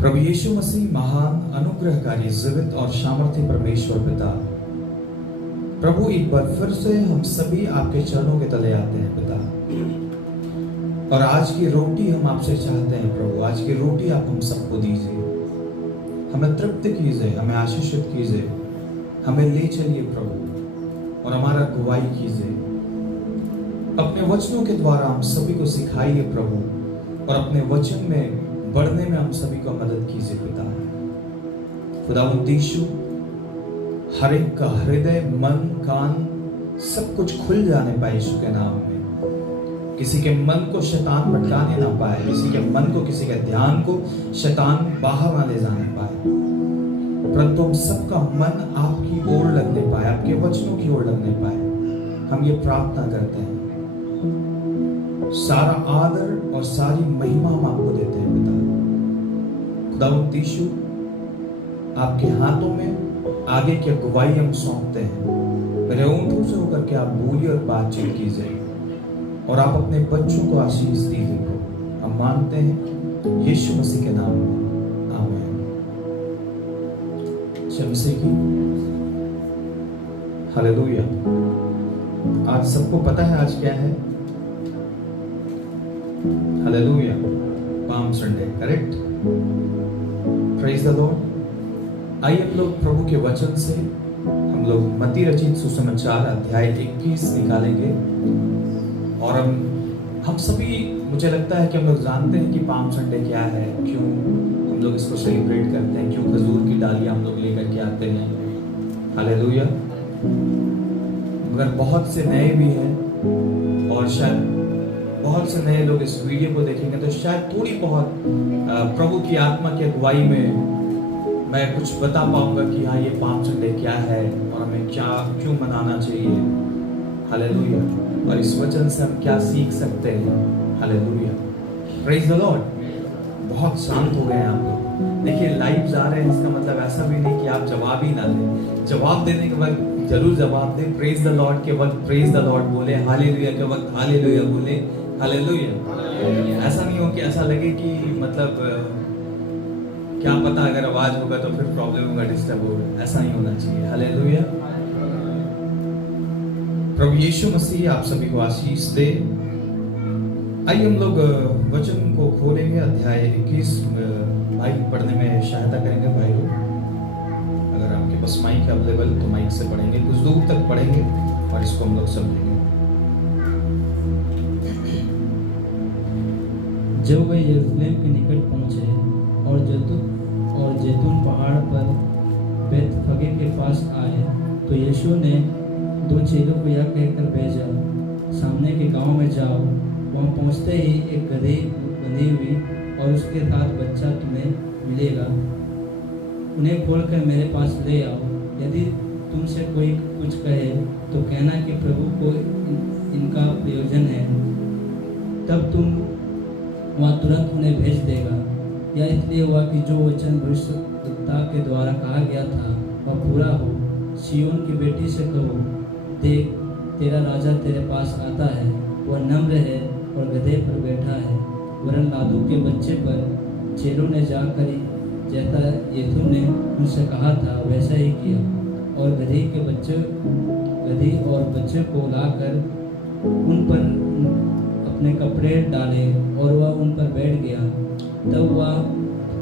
प्रभु यीशु मसीह महान अनुग्रहकारी जीवित और सामर्थ्य परमेश्वर पिता, प्रभु एक बार फिर से हम सभी आपके चरणों के तले आते हैं पिता, और आज की रोटी हम आपसे चाहते हैं प्रभु। आज की रोटी आप हम सबको दीजिए, हमें तृप्त कीजिए, हमें आशीषित कीजिए, हमें ले चलिए प्रभु और हमारा अगुवाई कीजिए। अपने वचनों के द्वारा हम सभी को सिखाइए प्रभु, और अपने वचन में बढ़ने में हम सभी को मदद कीजिए पिता। खुदावंद यीशु, हर एक का हृदय, मन, कान सब कुछ खुल जाने पाए यीशु के नाम में। किसी के मन को शैतान भटकाने ना पाए, किसी के मन को, किसी के ध्यान को शैतान बाहर ना ले जाने पाए, परंतु हम सबका मन आपकी ओर लगने पाए, आपके वचनों की ओर लगने पाए। हम ये प्रार्थना करते हैं। सारा आदर और सारी महिमा हम आपको देते हैं पिता। खुदावंद यीशु, आपके हाथों में आगे की अगुवाई हम सौंपते हैं। मेरे ऊँटों से होकर के आप बोलिए और बातचीत कीजिए, और आप अपने बच्चों को आशीष दीजिए प्रभु। हम मानते हैं यीशु मसीह के नाम में, आमीन। शमसे की हालेलुया। आज सबको पता है आज क्या है? Hallelujah, palm Sunday, correct? Praise the Lord. आइए हम लोग प्रभु के वचन से हम लोग मत्ती रचित सुसमाचार अध्याय 21 निकालेंगे। और हम सभी, मुझे लगता है कि हम लोग जानते हैं कि पाम संडे क्या है, क्यों हम लोग इसको सेलिब्रेट करते हैं, क्यों खजूर की डालियां हम लोग लेकर के आते हैं। हालेलुया। मगर बहुत से नए भी हैं, और शायद बहुत से नए लोग इस वीडियो को देखेंगे तो शायद थोड़ी बहुत प्रभु की आत्मा की अगुवाई में मैं कुछ बता पाऊंगा कि हाँ, ये पाम संडे क्या है और हमें क्या क्यों मनाना चाहिए। हालेलुया। और इस वचन से हम क्या सीख सकते हैं। Hallelujah, praise the Lord. बहुत शांत हो गए हैं आप लोग। देखिए, लाइव जा रहे हैं, इसका मतलब ऐसा भी नहीं कि आप जवाब ही ना दें। जवाब देने के वक्त जरूर जवाब दें। प्रेज द लॉर्ड के वक्त प्रेज द लॉर्ड बोले, हालेलुया के वक्त हालेलुया बोले। हालेलुया। ऐसा नहीं हो कि ऐसा लगे कि मतलब क्या पता अगर आवाज होगा तो फिर प्रॉब्लम होगा, डिस्टर्ब होगा। ऐसा नहीं होना चाहिए। हालेलुया। प्रभु यीशु मसीह आप सभी को आशीष दे। आइए हम लोग वचन को खोलेंगे। अध्याय 21 भाई पढ़ने में सहायता करेंगे भाई लोग। अगर आपके पास माइक अवेलेबल तो माइक से पढ़ेंगे, कुछ दूर तक पढ़ेंगे और इसको हम लोग समझेंगे। जब वे यरूशलेम के निकट पहुंचे और जैतून पहाड़ पर बेतफगे के पास आए, तो यीशु ने 2 चेलों को यह कहकर भेजा, सामने के गांव में जाओ। वहां पहुंचते ही एक गदही बंधी हुई और उसके साथ बच्चा तुम्हें मिलेगा। उन्हें खोलकर मेरे पास ले आओ। यदि तुमसे कोई कुछ कहे तो कहना कि प्रभु को इनका प्रयोजन है, तब तुम वहाँ तुरंत उन्हें भेज देगा। यह इसलिए हुआ कि जो वचन भविष्यवक्ता के द्वारा कहा गया था वह पूरा हो। सिय्योन की बेटी से कहो, देख तेरा राजा तेरे पास आता है, वह नम्र है और गधे पर बैठा है। वरन लादू के बच्चे पर चेलों ने जाकर जैसा यीशु ने उनसे कहा था वैसा ही किया, और गधी और बच्चे को लाकर उन पर अपने कपड़े डाले और वह उन पर बैठ गया।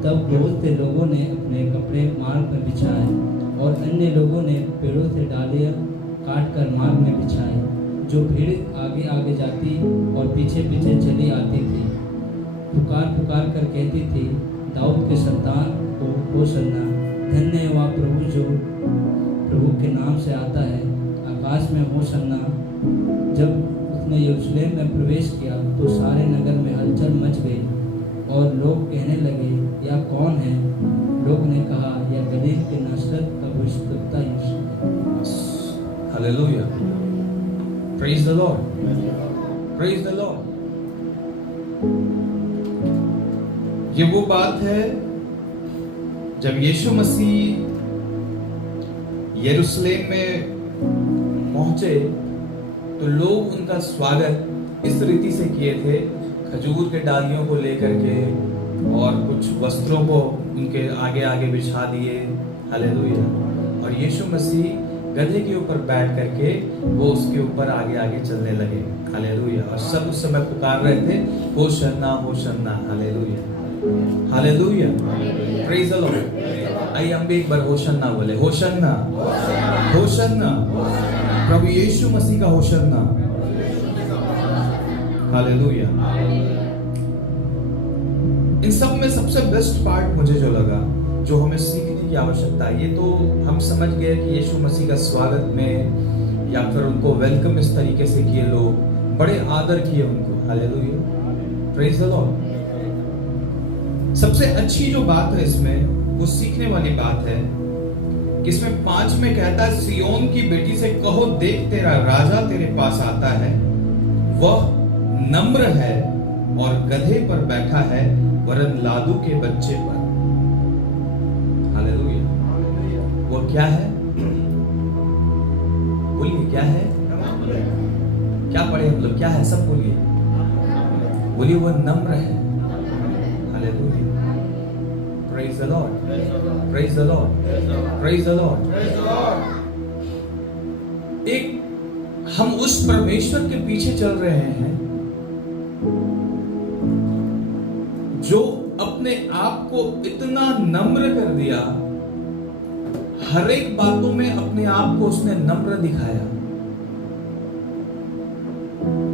तब बहुत से लोगों ने अपने कपड़े मार्ग में बिछाए, और अन्य लोगों ने पेड़ों से डालियां काट कर मार्ग में बिछाए। जो भीड़ आगे आगे जाती और पीछे पीछे चली आती थी, पुकार पुकार कर कहती थी, दाऊद के संतान को होशाना, धन्य है वह प्रभु जो प्रभु के नाम से आता है, आकाश में होशाना। जब उसने यरूशलेम में प्रवेश किया तो सारे नगर में हलचल मच गई, और लोग कहने लगे, यह कौन है? लोग ने कहा, यह गलील के नासरत का भविष्यवक्ता यीशु है। Hallelujah, praise the Lord, praise the Lord. ये वो बात है जब यीशु मसीह यरूशलेम में पहुंचे तो लोग उनका स्वागत इस रीति से किए थे, खजूर के डालियों को लेकर के और कुछ वस्त्रों को उनके आगे आगे बिछा दिए, हालेलुया। और यीशु मसीह गधे के ऊपर बैठ करके वो उसके ऊपर आगे आगे चलने लगे, हालेलुया। और सब उस समय पुकार रहे थे, hosanna hosanna, hallelujah hallelujah, praise the Lord. आइए हम भी एक बार होशन्ना बोले, होशन्ना होशन्ना, प्रभु यीशु मसीह का होशन्ना, हालेलुया। इन सब में सबसे बेस्ट पार्ट मुझे जो लगा, जो हमें सीखने की आवश्यकता है, ये तो हम समझ गए कि यीशु मसीह का स्वागत में या फिर उनको वेलकम इस तरीके से किए, लोग बड़े आदर किए उनको, हालेलुया, प्रेज द लॉर्ड। सबसे अच्छी जो बात है इसमें, वो सीखने वाली बात है कि इसमें 5 में कहता है, सियोन की बेटी से कहो, देख तेरा राजा तेरे पास आता है, वह नम्र है और गधे पर बैठा है, वरन लादू के बच्चे पर, हालेलुया। वो क्या है? बोलिए क्या है? क्या पढ़े हम लोग? क्या है? सब बोलिए, बोलिए वो नम्र है, hallelujah. Praise the Lord, praise the Lord, praise the Lord. एक हम उस परमेश्वर के पीछे चल रहे हैं जो अपने आप को इतना नम्र कर दिया, हर एक बातों में अपने आप को उसने नम्र दिखाया।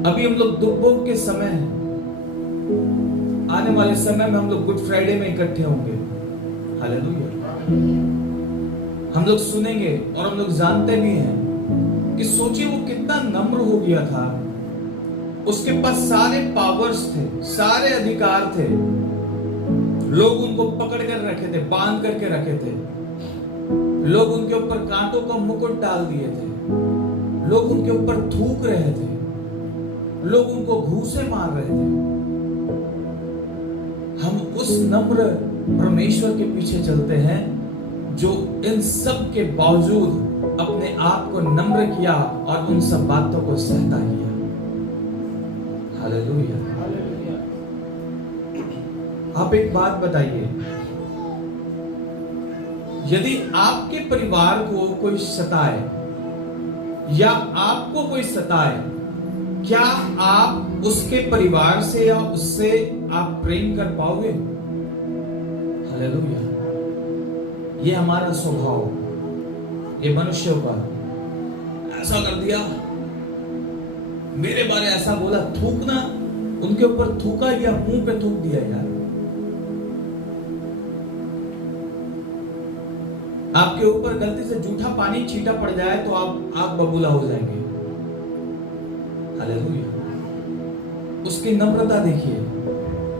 अभी हम लोग दुख भोग के समय हैं, आने वाले समय में हम लोग गुड फ्राइडे में इकट्ठे होंगे, हालेलुया। हम लोग सुनेंगे और हम लोग जानते भी हैं कि सोचिए वो कितना नम्र हो गया था, उसके पास सारे पावर्स थे, सारे अधिकार थे, लोग उनको पकड़ कर रखे थे, बांध करके रखे थे, लोग उनके ऊपर कांटों का मुकुट डाल दिए थे, लोग उनके ऊपर थूक रहे थे, लोग उनको घूंसे मार रहे थे। हम उस नम्र परमेश्वर के पीछे चलते हैं जो इन सब के बावजूद अपने आप को नम्र किया और उन सब बातों को सहता किया, हालेलुया। आप एक बात बताइए, यदि आपके परिवार को कोई सताए या आपको कोई सताए, क्या आप उसके परिवार से या उससे आप प्रेम कर पाओगे? हालेलुया। ये हमारा स्वभाव, ये मनुष्यों का, ऐसा कर दिया, मेरे बारे ऐसा बोला, थूकना, उनके ऊपर थूका या मुंह पे थूक दिया यार। आपके ऊपर गलती से जूठा पानी छींटा पड़ जाए तो आप बबूला हो जाएंगे, हालेलुया। उसकी नम्रता देखिए,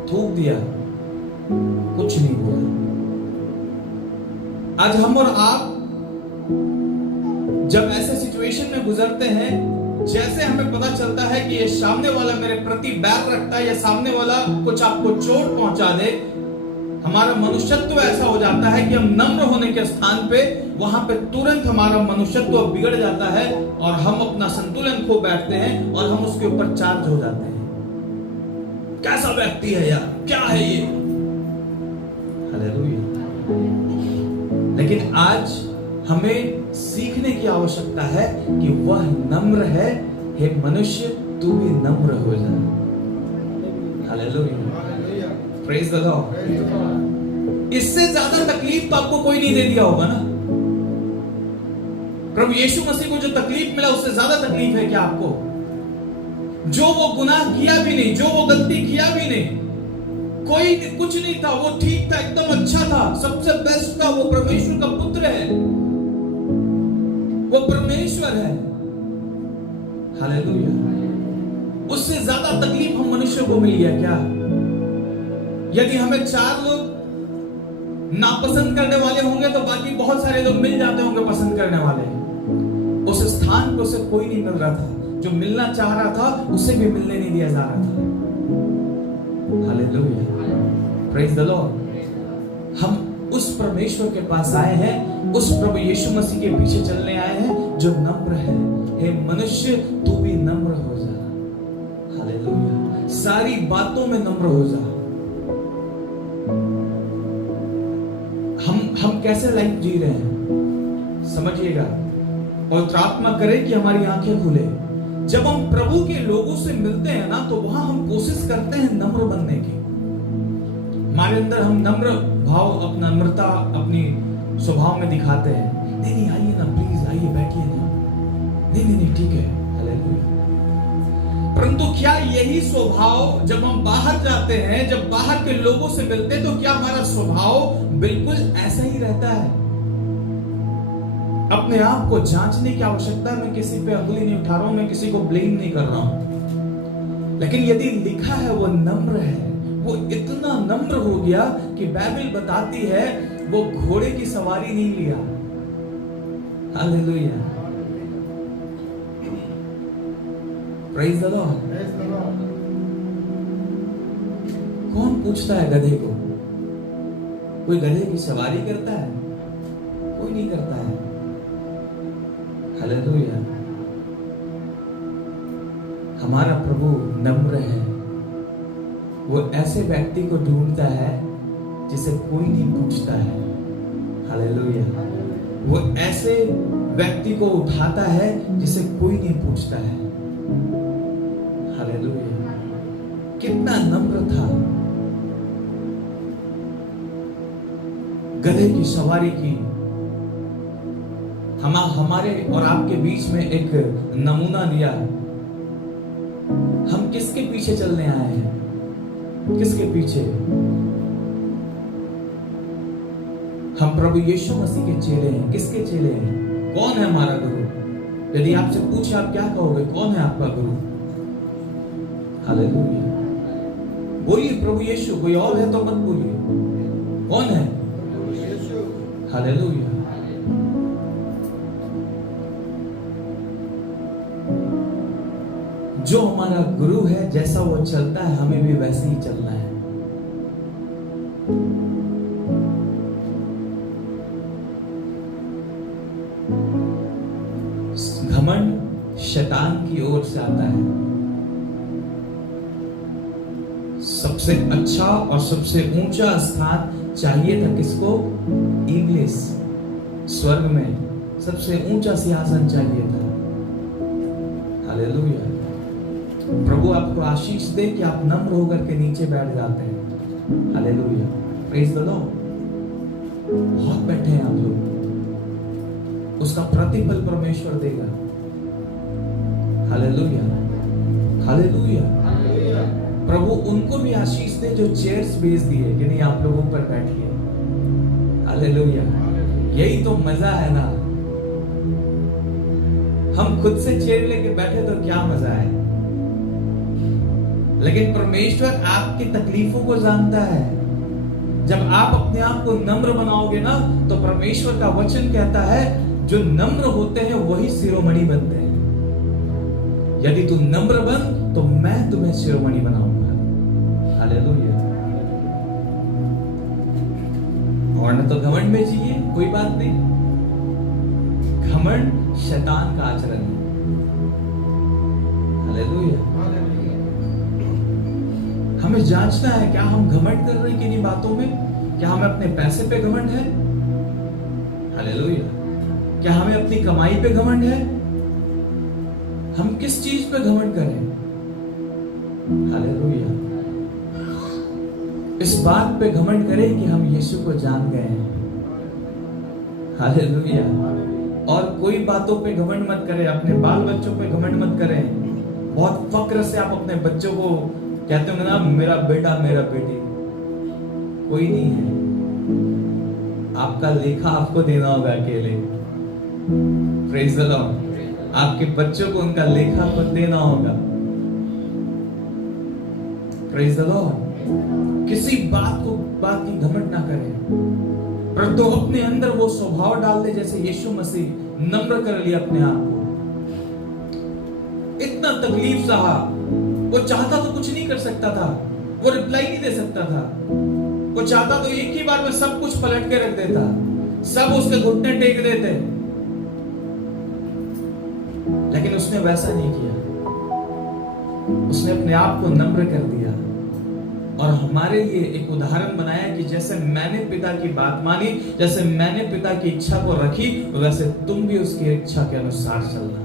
थूक दिया, कुछ नहीं बोला। आज हम और आप जब ऐसे सिचुएशन में गुजरते हैं, जैसे हमें पता चलता है कि ये सामने वाला मेरे प्रति बैर रखता है या सामने वाला कुछ आपको चोट पहुंचा दे, हमारा मनुष्यत्व ऐसा हो जाता है कि हम नम्र होने के स्थान पे वहां पे तुरंत हमारा मनुष्यत्व बिगड़ जाता है और हम अपना संतुलन खो बैठते हैं और हम उसके ऊपर चार्ज हो जाते हैं। कैसा व्यक्ति है यार, क्या है ये, हालेलुया। लेकिन आज हमें सीखने की आवश्यकता है कि वह नम्र है। हे मनुष्य, तू भी नम्र हो जा, हालेलुया, प्रेज द लॉर्ड। इससे ज्यादा तकलीफ तो आपको कोई नहीं दे दिया होगा ना। प्रभु यीशु मसीह को जो तकलीफ मिला, उससे ज्यादा तकलीफ है क्या आपको? जो वो गुनाह किया भी नहीं, जो वो गलती किया भी नहीं, कोई कुछ नहीं था, वो ठीक था, एकदम अच्छा था, सबसे बेस्ट था, वो परमेश्वर का पुत्र है, वो परमेश्वर है, हालेलुया। उससे ज्यादा तकलीफ हम मनुष्य को मिली है क्या? यदि हमें 4 लोग नापसंद करने वाले होंगे तो बाकी बहुत सारे लोग मिल जाते होंगे पसंद करने वाले। उस स्थान पे उसे कोई नहीं मिल रहा था, जो मिलना चाह रहा था उसे भी मिलने नहीं दिया जा रहा था, हालेलुया, प्रेज द लॉर्ड। हम उस परमेश्वर के पास आए हैं, उस प्रभु यीशु मसीह के पीछे चलने आए हैं जो नम्र है। हे मनुष्य, तू भी नम्र हो जा, हालेलुया। सारी बातों में नम्र हो जा। हम कैसे लाइफ जी रहे हैं, समझिएगा। और प्रार्थना करें कि हमारी आंखें खुले। जब हम प्रभु के लोगों से मिलते हैं ना, तो वहां हम कोशिश करते हैं नम्र बनने की। हमारे अंदर हम नम्र भाव, अपना नम्रता अपनी स्वभाव में दिखाते हैं। नहीं नहीं, आइए ना प्लीज, आइए बैठिए ना, नहीं नहीं नहीं ठीक है, हालेलुया। परंतु क्या यही स्वभाव जब हम बाहर जाते हैं, जब बाहर के लोगों से मिलते हैं, तो क्या हमारा स्वभाव बिल्कुल ऐसा ही रहता है? अपने आप को जांचने की आवश्यकता है। मैं किसी पे उंगली नहीं उठा रहा हूं, मैं किसी को ब्लेम नहीं कर रहा हूं, लेकिन यदि लिखा है वो नम्र है, वो इतना नम्र हो गया कि बाइबल बताती है वो घोड़े की सवारी नहीं लिया। Hallelujah, praise the Lord. कौन पूछता है गधे को? कोई गधे की सवारी करता है? कोई नहीं करता है। हालेलुया। हमारा प्रभु नम्र है। वो ऐसे व्यक्ति को ढूंढता है जिसे कोई नहीं पूछता है। हालेलुया। वो ऐसे व्यक्ति को उठाता है जिसे कोई नहीं पूछता है। हालेलुया। कितना नम्र था। गधे की सवारी की। हमारे और आपके बीच में एक नमूना दिया। हम किसके पीछे चलने आए हैं? किसके पीछे? हम प्रभु यीशु मसीह के चेले हैं। किसके चेले हैं? कौन है हमारा गुरु? यदि आपसे पूछे आप क्या कहोगे? कौन है आपका गुरु? हालेलुया। बोलिए प्रभु यीशु। कोई और है तो मत बोलिए। कौन है? हालेलुया। जो हमारा गुरु है, जैसा वो चलता है, हमें भी वैसे ही चलना है। घमंड शैतान की ओर से आता है। सबसे अच्छा और सबसे ऊंचा स्थान चाहिए था किसको? इब्लिस। स्वर्ग में सबसे ऊंचा सिंहासन चाहिए था। हालेलुया। प्रभु आपको आशीष दे कि आप नम्र होकर के नीचे बैठ जाते हैं। हालेलुया। Praise the Lord. बहुत बैठे हैं आप लोग, उसका प्रतिफल परमेश्वर देगा। हालेलुया। हालेलुया। प्रभु उनको भी आशीष दे जो चेयर्स भेज दिए कि नहीं आप लोग ऊपर बैठिए। हालेलुया। यही तो मजा है ना। हम खुद से चेयर लेके बैठे तो क्या मजा है, लेकिन परमेश्वर आपकी तकलीफों को जानता है। जब आप अपने आप को नम्र बनाओगे ना, तो परमेश्वर का वचन कहता है जो नम्र होते हैं वही शिरोमणि बनते हैं। यदि तू नम्र बन तो मैं तुम्हें शिरोमणि बनाऊंगा। हालेलुया। और न तो घमंड में जिए, कोई बात नहीं। घमंड शैतान का आचरण है। हालेलुया। हमें जांचना है क्या हम घमंड कर रहे हैं किन्हीं बातों में? क्या हमें अपने पैसे पे घमंड है? हालेलुया। क्या हमें अपनी कमाई पे घमंड है? हम किस चीज पे घमंड करें? हालेलुया। इस बात पे घमंड करें कि हम यीशु को जान गए हैं। हालेलुया। और कोई बातों पे घमंड मत करें। अपने बाल बच्चों पे घमंड मत करें। बहुत फक्र से आप अपने बच्चों को कहते होंगे ना, मेरा बेटा मेरा बेटी। कोई नहीं है। आपका लेखा आपको देना होगा अकेले। Praise the Lord. आपके बच्चों को उनका लेखा खुद देना होगा। Praise the Lord. किसी बात की घमंड ना करें, परंतु अपने अंदर वो स्वभाव डाल दे जैसे यीशु मसीह नम्र कर लिया अपने आप को। इतना तकलीफ सहा। वो चाहता तो कुछ नहीं कर सकता था, वो रिप्लाई नहीं दे सकता था। वो चाहता तो एक ही बार में सब कुछ पलट के रख देता, सब उसके घुटने टेक देते, लेकिन उसने वैसा नहीं किया। उसने अपने आप को नम्र कर दिया। और हमारे लिए एक उदाहरण बनाया कि जैसे मैंने पिता की बात मानी, जैसे मैंने पिता की इच्छा को रखी, वैसे तुम भी उसकी इच्छा के अनुसार चलना।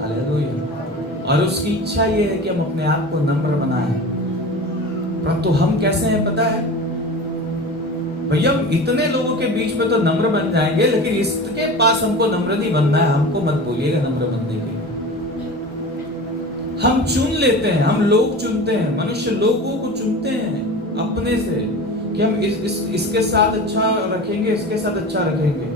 हालेलुया। और उसकी इच्छा ये है कि हम अपने आप को नम्र बनाएं। परंतु हम कैसे हैं पता है भैया? हम इतने लोगों के बीच में तो नम्र बन जाएंगे, लेकिन इसके पास हमको नम्र नहीं बनना है। हमको मत बोलिएगा नम्र बनने के लिए। हम चुन लेते हैं, हम लोग चुनते हैं, मनुष्य लोगों को चुनते हैं अपने से कि हम इसके साथ अच्छा रखेंगे, इसके साथ अच्छा रखेंगे।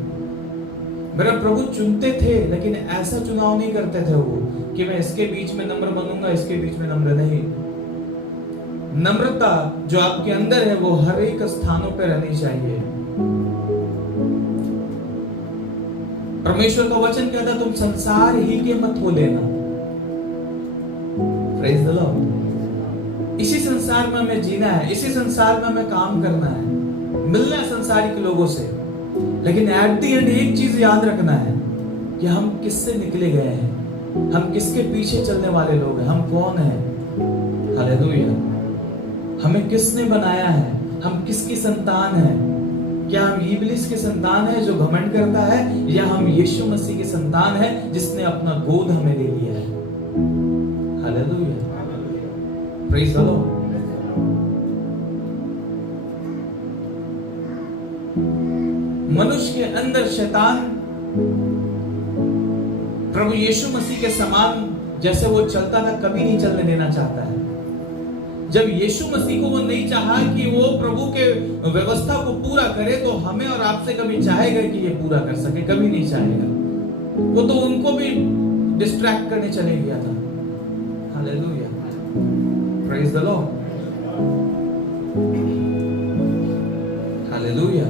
मेरा प्रभु चुनते थे, लेकिन ऐसा चुनाव नहीं करते थे वो कि मैं इसके बीच में नम्र बनूंगा, इसके बीच में नम्र नहीं। नम्रता जो आपके अंदर है वो हर एक स्थानों पर रहनी चाहिए। परमेश्वर का वचन कहता तुम संसार ही के मत हो लेना। Praise the Lord। इसी संसार में हमें जीना है, इसी संसार में हमें काम करना है, मिलना है संसारिक लोगों से, लेकिन एट द एंड एक चीज याद रखना है कि हम किससे निकले गए हैं, हम किसके पीछे चलने वाले लोग हैं, हम कौन हैं। हालेलुया। हमें किसने बनाया है, हम किसकी संतान हैं। क्या हम इब्लिस की संतान है जो घमंड करता है, या हम यीशु मसीह की संतान है जिसने अपना गोद हमें ले लिया है। हालेलुया। Praise the Lord. मनुष्य के अंदर शैतान प्रभु यीशु मसीह के समान जैसे वो चलता था कभी नहीं चलने देना चाहता है। जब यीशु मसीह को वो नहीं चाहा कि वो प्रभु के व्यवस्था को पूरा करे, तो हमें और आपसे कभी चाहेगा कि ये पूरा कर सके? कभी नहीं चाहेगा। वो तो उनको भी डिस्ट्रैक्ट करने चले गया था। Hallelujah. Praise the Lord. Hallelujah.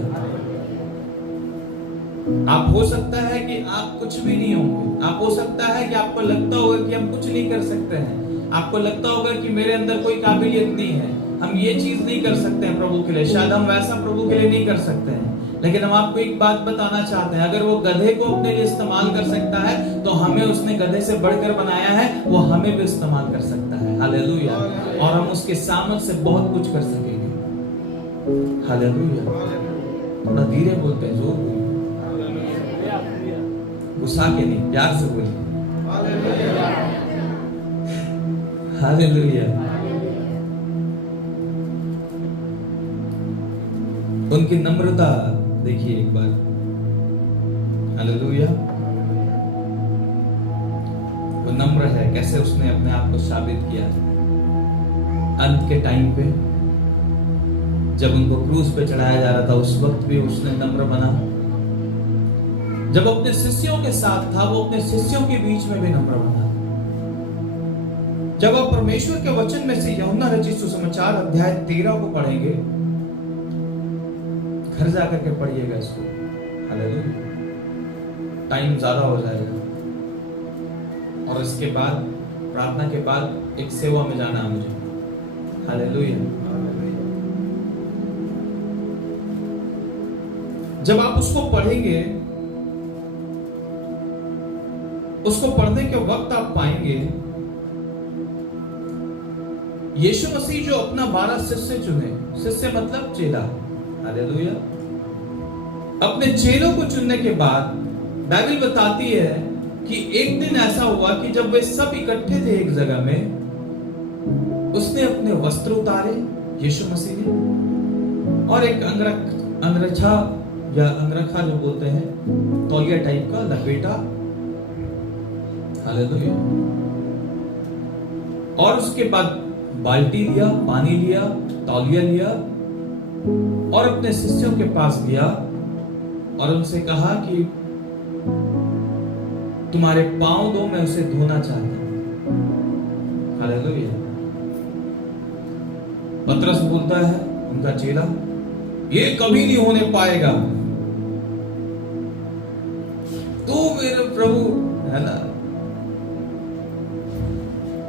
आप हो सकता है कि आप कुछ भी नहीं होंगे, आप हो सकता है कि आपको लगता होगा कि हम कुछ नहीं कर सकते हैं, आपको लगता होगा कि मेरे अंदर कोई काबिलियत नहीं है, हम ये चीज नहीं कर सकते हैं प्रभु के लिए, शायद हम वैसा प्रभु के लिए नहीं कर सकते हैं। लेकिन हम आपको एक बात बताना चाहते हैं, अगर वो गधे को अपने लिए इस्तेमाल कर सकता है, तो हमें उसने गधे से बढ़कर बनाया है, वो हमें भी इस्तेमाल कर सकता है। हालेलुया। और हम उसके सामर्थ्य से बहुत कुछ कर सकेंगे। हालेलुया। थोड़ा धीरे बोलते हैं, जोर बोलिए, गुस्सा के नहीं, प्यार से बोलिए। हालेलुया। उनकी नम्रता देखिए एक बार। हालेलुया। वो नम्र है, कैसे उसने अपने आप को साबित किया। अंत के टाइम पे जब उनको क्रूस पे चढ़ाया जा रहा था, उस वक्त भी उसने नम्र बना। जब अपने शिष्यों के साथ था, वो अपने शिष्यों के बीच में भी नम्र बना। जब आप परमेश्वर के वचन में से यूहन्ना रचित सुसमाचार अध्याय 13 को पढ़ेंगे, घर जाकर के पढ़िएगा इसको। हालेलुया। टाइम ज्यादा हो जाएगा और इसके बाद प्रार्थना के बाद एक सेवा में जाना है मुझे। हालेलुया। जब आप उसको पढ़ेंगे, उसको पढ़ने के वक्त आप पाएंगे यीशु मसीह जो अपना 12 शिष्य चुने, शिष्य मतलब चेला। हालेलुया। अपने चेलों को चुनने के बाद बाइबल बताती है कि एक दिन ऐसा हुआ कि जब वे सब इकट्ठे थे एक जगह में, उसने अपने वस्त्र उतारे यीशु मसीह ने, और एक अंगरखा या अंगरखा जो बोलते हैं, तौलिया टाइप का लपेटा। हालेलुया। और उसके बाद बाल्टी लिया, पानी लिया, तौलिया लिया, और अपने शिष्यों के पास गया और उनसे कहा कि तुम्हारे पांव दो, मैं उसे धोना चाहता हूं। हालेलुया। पतरस बोलता है, उनका चेला, ये कभी नहीं होने पाएगा। तो मेरे प्रभु, है ना।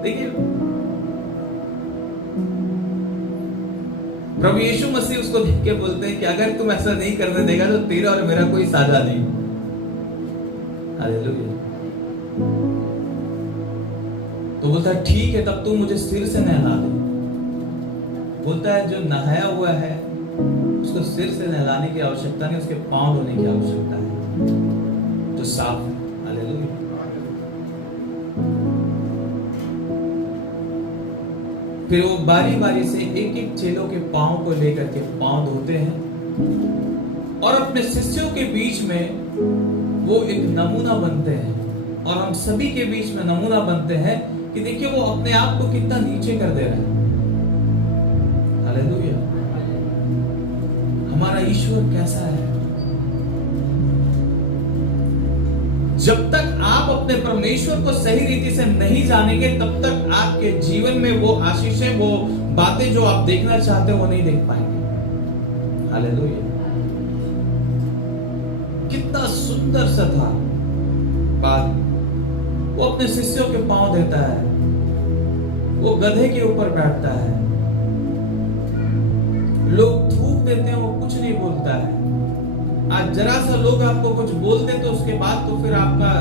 देखिए, प्रभु यीशु मसीह उसको देख के बोलते हैं कि अगर तुम ऐसा नहीं करने देगा तो तेरा और मेरा कोई साझा नहीं। हालेलुया। तो बोलता है ठीक है, तब तू मुझे सिर से नहला दे। बोलता है जो नहाया हुआ है उसको सिर से नहलाने की आवश्यकता नहीं, उसके पांव धोने की आवश्यकता है, जो साफ है। हालेलुया। फिर वो बारी बारी से एक एक चेलों के पांव को लेकर के पांव धोते हैं और अपने शिष्यों के बीच में वो एक नमूना बनते हैं और हम सभी के बीच में नमूना बनते हैं कि देखिए वो अपने आप को कितना नीचे कर दे रहा है। हालेलुया। हमारा ईश्वर कैसा है? जब तक आप अपने परमेश्वर को सही रीति से नहीं जानेंगे तब तक आपके जीवन में वो आशीषें, वो बातें जो आप देखना चाहते हो वो नहीं देख पाएंगे। हालेलुया। कितना सुंदर सा था बात। वो अपने शिष्यों के पांव देता है, वो गधे के ऊपर बैठता है, लोग थूक देते हैं वो कुछ नहीं बोलता है। आज जरा सा लोग आपको कुछ बोल दे तो उसके बाद तो फिर आपका,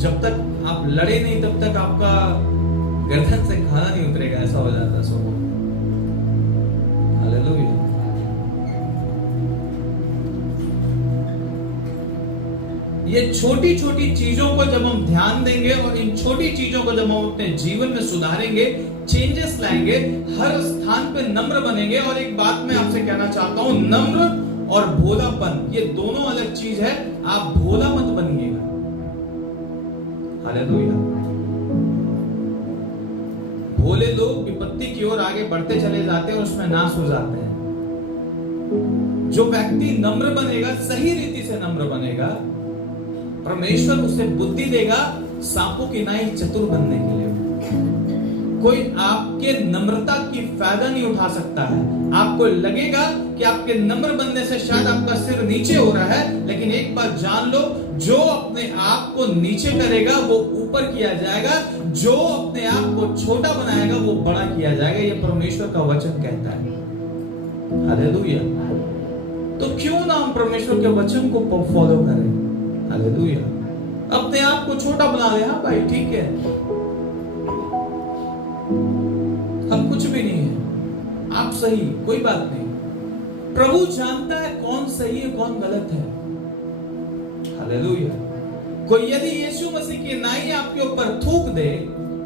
जब तक आप लड़े नहीं तब तक आपका गर्दन से खाना नहीं उतरेगा, ऐसा हो जाता है सब। हालेलुया। ये छोटी छोटी चीजों को जब हम ध्यान देंगे और इन छोटी चीजों को जब हम अपने जीवन में सुधारेंगे, चेंजेस लाएंगे, हर स्थान पे नम्र बनेंगे। और एक बात मैं आपसे कहना चाहता हूं, नम्र और भोलापन ये दोनों अलग चीज है। आप भोला मत बनिएगा। हालेलुया। भोले लोग विपत्ति की ओर आगे बढ़ते चले जाते हैं और उसमें नाश हो जाते हैं। जो व्यक्ति नम्र बनेगा, सही रीति से नम्र बनेगा, परमेश्वर उसे बुद्धि देगा सांपों की नाई चतुर बनने के लिए। कोई आपके नम्रता की फायदा नहीं उठा सकता है। आपको लगेगा कि आपके नम्र बनने से शायद आपका सिर नीचे हो रहा है, लेकिन एक बात जान लो, जो अपने आप को नीचे करेगा वो ऊपर किया जाएगा, जो अपने आप को छोटा बनाएगा वो बड़ा किया जाएगा। ये परमेश्वर का वचन कहता है। हालेलुया। तो क्यों ना हम परमेश्वर के वचन को फॉलो करें? हालेलुया। अपने आप को छोटा बना ले, हाँ भाई ठीक है, हम कुछ भी नहीं है, आप सही, कोई बात नहीं। प्रभु जानता है कौन सही है कौन गलत है। हालेलुया। कोई यदि यीशु मसीह की नाई आपके ऊपर थूक दे,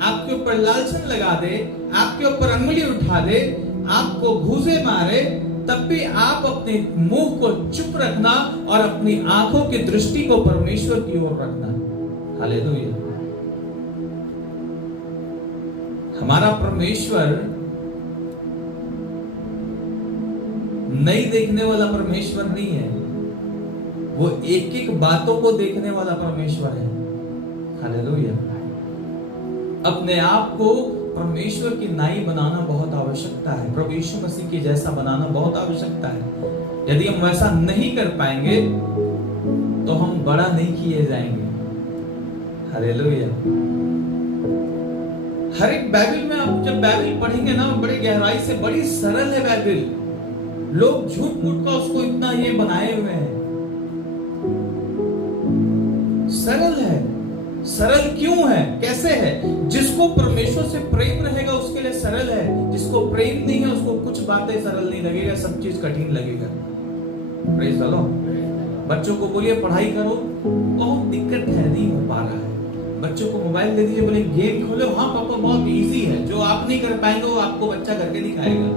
आपके ऊपर लालचन लगा दे, आपके ऊपर अंगुली उठा दे, आपको घूसे मारे, तब भी आप अपने मुंह को चुप रखना और अपनी आंखों की दृष्टि को परमेश्वर की ओर रखना। हालेलुया। हमारा परमेश्वर नहीं देखने वाला परमेश्वर नहीं है, वो एक एक बातों को देखने वाला परमेश्वर है। हालेलुया। अपने आप को परमेश्वर की नाई बनाना बहुत आवश्यकता है, प्रभु यीशु मसीह के जैसा बनाना बहुत आवश्यकता है। यदि हम वैसा नहीं कर पाएंगे तो हम बड़ा नहीं किए जाएंगे। हालेलुया। हर एक बाइबल में आप जब बाइबल पढ़ेंगे ना, बड़ी गहराई से, बड़ी सरल है बाइबल। लोग झूठ मूठ का उसको इतना ये बनाए हुए हैं। सरल है। सरल क्यों है? कैसे है? जिसको परमेश्वर से प्रेम रहेगा उसके लिए सरल है। जिसको प्रेम नहीं है उसको कुछ बातें सरल नहीं लगेगा, सब चीज कठिन लगेगा। Praise the Lord. बच्चों को बोलिए पढ़ाई करो, बहुत दिक्कत है, नहीं हो पा रहा है। बच्चों को मोबाइल दे दीजिए, बोले गेम खोलो, हाँ पापा बहुत इजी है, जो आप नहीं कर पाएंगे वो आपको बच्चा करके दिखाएगा।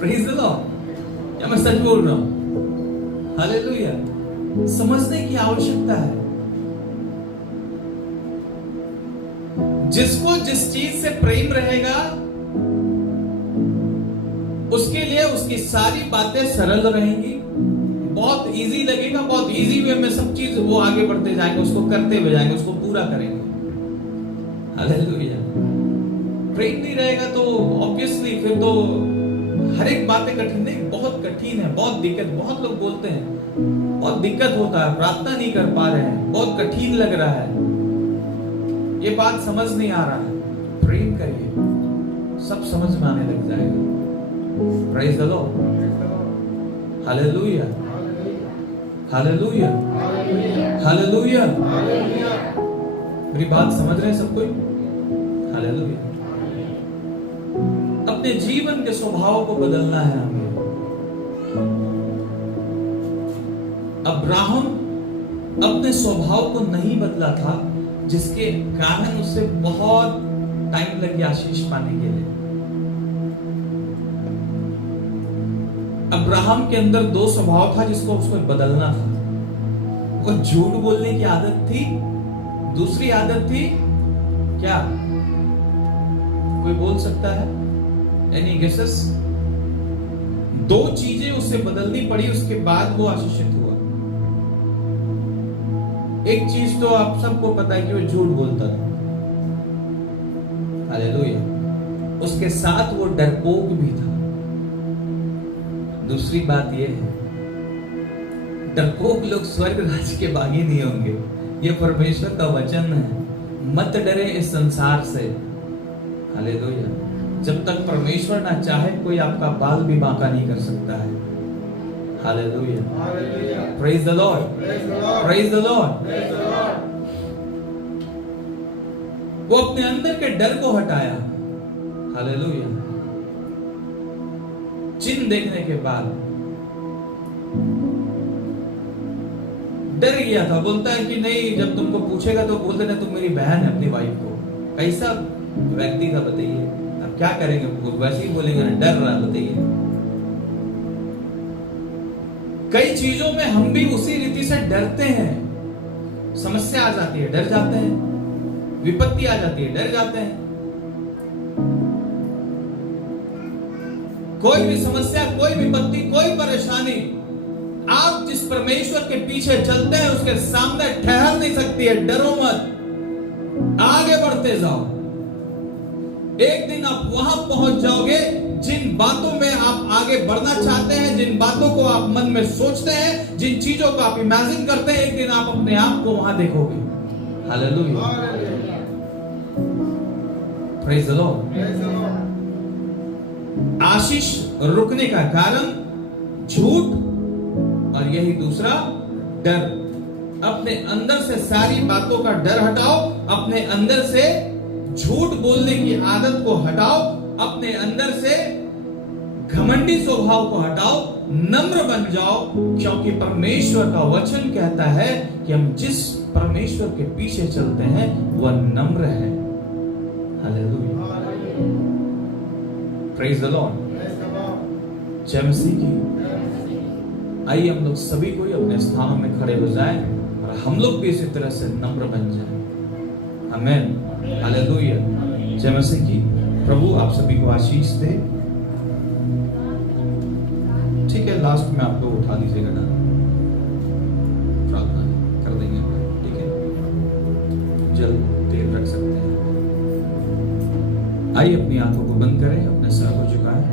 Praise the Lord. क्या मैं सच बोल रहा हूं? हालेलुया। समझने की आवश्यकता है। जिसको जिस चीज से प्रेम रहेगा उसके लिए उसकी सारी बातें सरल रहेंगी, बहुत इजी लगेगा, बहुत इजी वे में सब चीज वो आगे बढ़ते जाएंगे, उसको करते हुए जाएंगे, उसको पूरा करेंगे। हालेलुया। प्रेम नहीं रहेगा तो ऑब्वियसली फिर तो हर एक बातें कठिन, नहीं, बहुत कठिन है, बहुत दिक्कत। बहुत लोग बोलते हैं बहुत दिक्कत होता है, प्रार्थना नहीं कर पा रहे हैं, बहुत कठिन लग रहा है, ये बात समझ नहीं आ रहा है। प्रेम करिए, सब समझ में आने लग जाएगा। Praise the Lord. Hallelujah. Hallelujah. Hallelujah. मेरी बात समझ रहे हैं सब कोई? हालेलुया। अपने जीवन के स्वभाव को बदलना है हमें। अब्राहम अपने स्वभाव को नहीं बदला था, जिसके कारण उसे बहुत टाइम लगी आशीष पाने के लिए। अब्राहम के अंदर दो स्वभाव था जिसको उसको बदलना था। वो झूठ बोलने की आदत थी, दूसरी आदत थी क्या? कोई बोल सकता है? Any guesses? दो चीजें उसे बदलनी पड़ी, उसके बाद वो आशीषित हुआ। एक चीज तो आप सबको पता है कि वो झूठ बोलता था, हालेलुया। उसके साथ वो डरपोक भी था। दूसरी बात ये है, डरपोक लोग स्वर्ग राज्य के भागी नहीं होंगे। ये परमेश्वर का वचन है। मत डरे इस संसार से, हालेलुया। जब तक परमेश्वर ना चाहे, कोई आपका बाल भी बांका नहीं कर सकता है। Hallelujah, praise the Lord, praise the Lord. वो अपने अंदर के डर को हटाया, हालेलुया। चिन्ह देखने के बाद डर गया था। बोलता है कि नहीं, जब तुमको पूछेगा तो बोल देना तुम मेरी बहन है, अपनी वाइफ को। कैसा व्यक्ति था बताइए? अब क्या करेंगे? वैसे ही बोलेंगे, डर रहा, बताइए। कई चीजों में हम भी उसी रीति से डरते हैं। समस्या आ जाती है, डर जाते हैं। विपत्ति आ जाती है, डर जाते हैं। कोई भी समस्या, कोई विपत्ति, कोई परेशानी, आप जिस परमेश्वर के पीछे चलते हैं उसके सामने ठहर नहीं सकती है। डरो मत, आगे बढ़ते जाओ। एक दिन आप वहां पहुंच जाओगे जिन बातों में आप आगे बढ़ना चाहते हैं, जिन बातों को आप मन में सोचते हैं, जिन चीजों को आप इमेजिन करते हैं, एक दिन आप अपने आप को वहां देखोगे। Hallelujah, praise the Lord. आशीष रुकने का कारण झूठ और यही दूसरा डर। अपने अंदर से सारी बातों का डर हटाओ, अपने अंदर से झूठ बोलने की आदत को हटाओ, अपने अंदर से घमंडी स्वभाव को हटाओ, नम्र बन जाओ, क्योंकि परमेश्वर का वचन कहता है कि हम जिस परमेश्वर के पीछे चलते हैं वह नम्र है। हालेलुया, प्रेज द लॉर्ड, जय मसीह की। आइए हम लोग सभी को अपने स्थानों में खड़े हो जाएं और हम लोग भी इसी तरह से नम्र बन जाएं। आमेन, हालेलुया, जय मसीह की। प्रभु आप सभी को आशीष दे। ठीक है, लास्ट में आप लोग उठा लीजिएगा ना, प्रार्थना कर देंगे, ठीक है? जल तेल रख सकते हैं। आइए अपनी आंखों को बंद करें, अपने सर को झुकाएं।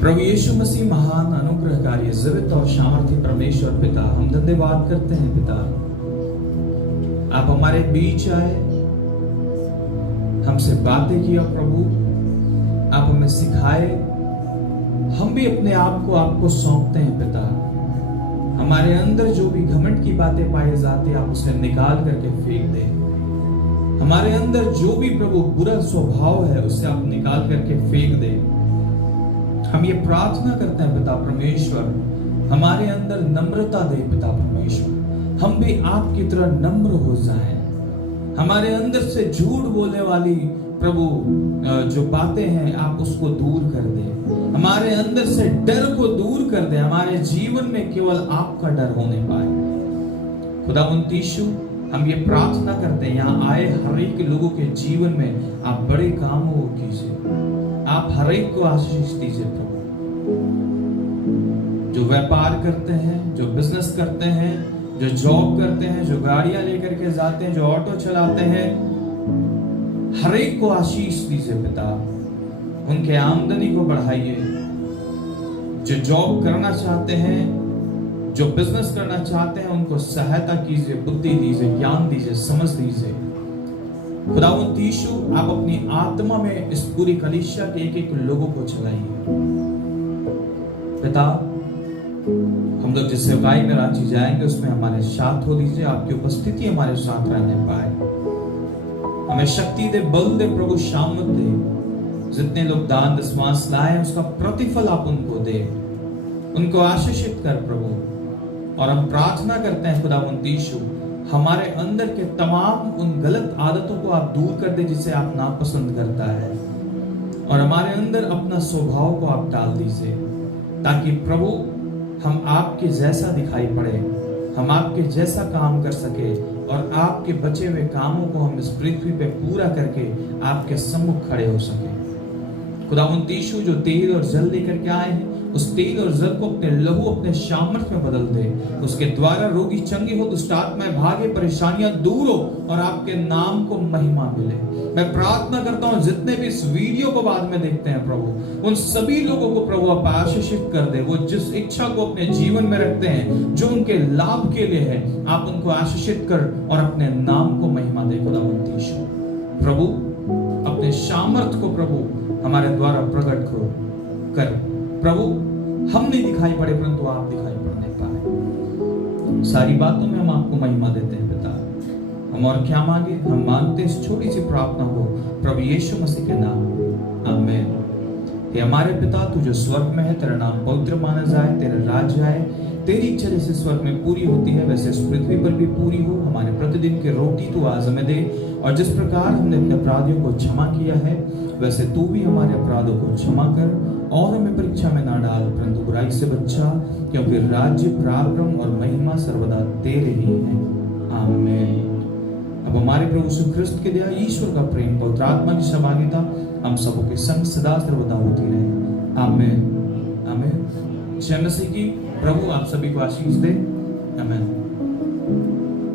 प्रभु यीशु मसीह महान अनुग्रहकारी जीवित और सामर्थी परमेश्वर पिता, हम धन्यवाद करते हैं पिता, आप हमारे बीच आए, हमसे बातें किया प्रभु, आप हमें सिखाए। हम भी अपने आप को आपको सौंपते हैं पिता। हमारे अंदर जो भी घमंड की बातें पाई जाती आप उसे निकाल करके फेंक दे। हमारे अंदर जो भी प्रभु बुरा स्वभाव है उसे आप निकाल करके फेंक दे। हम ये प्रार्थना करते हैं पिता परमेश्वर, हमारे अंदर नम्रता दे पिता परमेश्वर, हम भी आपकी तरह नम्र हो जाएं। हमारे अंदर से झूठ बोलने वाली प्रभु जो बातें हैं आप उसको दूर कर दे। हमारे अंदर से डर को दूर कर दे। हमारे जीवन में केवल आपका डर होने पाए। खुदावंद यीशु, हम ये प्रार्थना करते हैं यहाँ आए हर एक लोगों के जीवन में आप बड़े कामों को कीजिए, आप हर एक को आशीष दीजिए प्रभु। जो व्यापार करते हैं, जो बिजनेस करते हैं, जो जॉब करते हैं, जो गाड़ियां लेकर के जाते हैं, जो ऑटो चलाते हैं, हर एक को आशीष दीजिए पिता। उनके आमदनी को बढ़ाइए। जो जॉब करना चाहते हैं, जो बिजनेस करना चाहते हैं, उनको सहायता कीजिए, बुद्धि दीजिए, ज्ञान दीजिए, समझ दीजिए। खुदावंद यीशु, आप अपनी आत्मा में इस पूरी कलीसिया के एक एक लोगों को चलाइए पिता। हम लोग जिस सेवकाई में रांची जाएंगे उसमें हमारे साथ हो दीजिए, आपकी उपस्थिति हमारे साथ रहने पाए। हमें शक्ति दे, बल दे प्रभु, शामत दे। जितने लोग दान दशमांश लाए उसका प्रतिफल आप उनको दे, उनको आशीषित कर प्रभु। और हम प्रार्थना करते हैं खुदावंद यीशु, हमारे अंदर के तमाम उन गलत आदतों को आप दूर कर दे जिसे आप नापसंद करता है, और हमारे अंदर अपना स्वभाव को आप डाल दीजिए, ताकि प्रभु हम आपके जैसा दिखाई पड़े, हम आपके जैसा काम कर सके, और आपके बचे हुए कामों को हम इस पृथ्वी पे पूरा करके आपके सम्मुख खड़े हो सके। खुदावंद यीशु, जो तेल और जल लेकर के आए हैं, उस तेल और जल को अपने लहू, अपने सामर्थ में बदल दे। उसके द्वारा रोगी चंगे हो, दुष्ट आत्माएं भागे, परेशानियां दूर हो, और आपके नाम को महिमा मिले। मैं प्रार्थना करता हूं जितने भी इस वीडियो को बाद में देखते हैं प्रभु, उन सभी लोगों को प्रभु आप आशीषित कर दे। वो जिस इच्छा को अपने जीवन में रखते हैं जो उनके लाभ के लिए है, आप उनको आशीषित कर और अपने नाम को महिमा दे। खुदावंद यीशु प्रभु, अपने सामर्थ को प्रभु हमारे द्वारा प्रकट करो कर प्रभु। हम नहीं दिखाई पड़े परंतु आप दिखाई पड़ने पाए। सारी बातों में हम आपको महिमा देते हैं पिता। हम और क्या मांगे, हम मांगते इस छोटी सी प्रार्थना को प्रभु यीशु मसीह के नाम में, आमीन। हे हमारे पिता, तू जो स्वर्ग में है, तेरा नाम पवित्र माना जाए, तेरा राज्य आए, तेरी इच्छा जैसे स्वर्ग में पूरी होती है वैसे इस पृथ्वी पर भी पूरी हो। हमारे प्रतिदिन की रोटी तू आज हमें दे, और जिस प्रकार हमने अपने अपराधियों को क्षमा किया है वैसे तू भी हमारे अपराधों को क्षमा कर, और हमें परीक्षा में ना डाल परंतु बुराई से बचा, क्योंकि राज्य, पराक्रम और महिमा सर्वदा तेरे ही है, आमीन। अब हमारे प्रभु यीशु ख्रिस्त की दया, ईश्वर का प्रेम, पवित्र आत्मा की सहभागिता हम सबों के संग सदा सर्वदा होती रहे, आमीन आमीन। जय मसीह की। प्रभु आप सभी को आशीष दे, आमीन।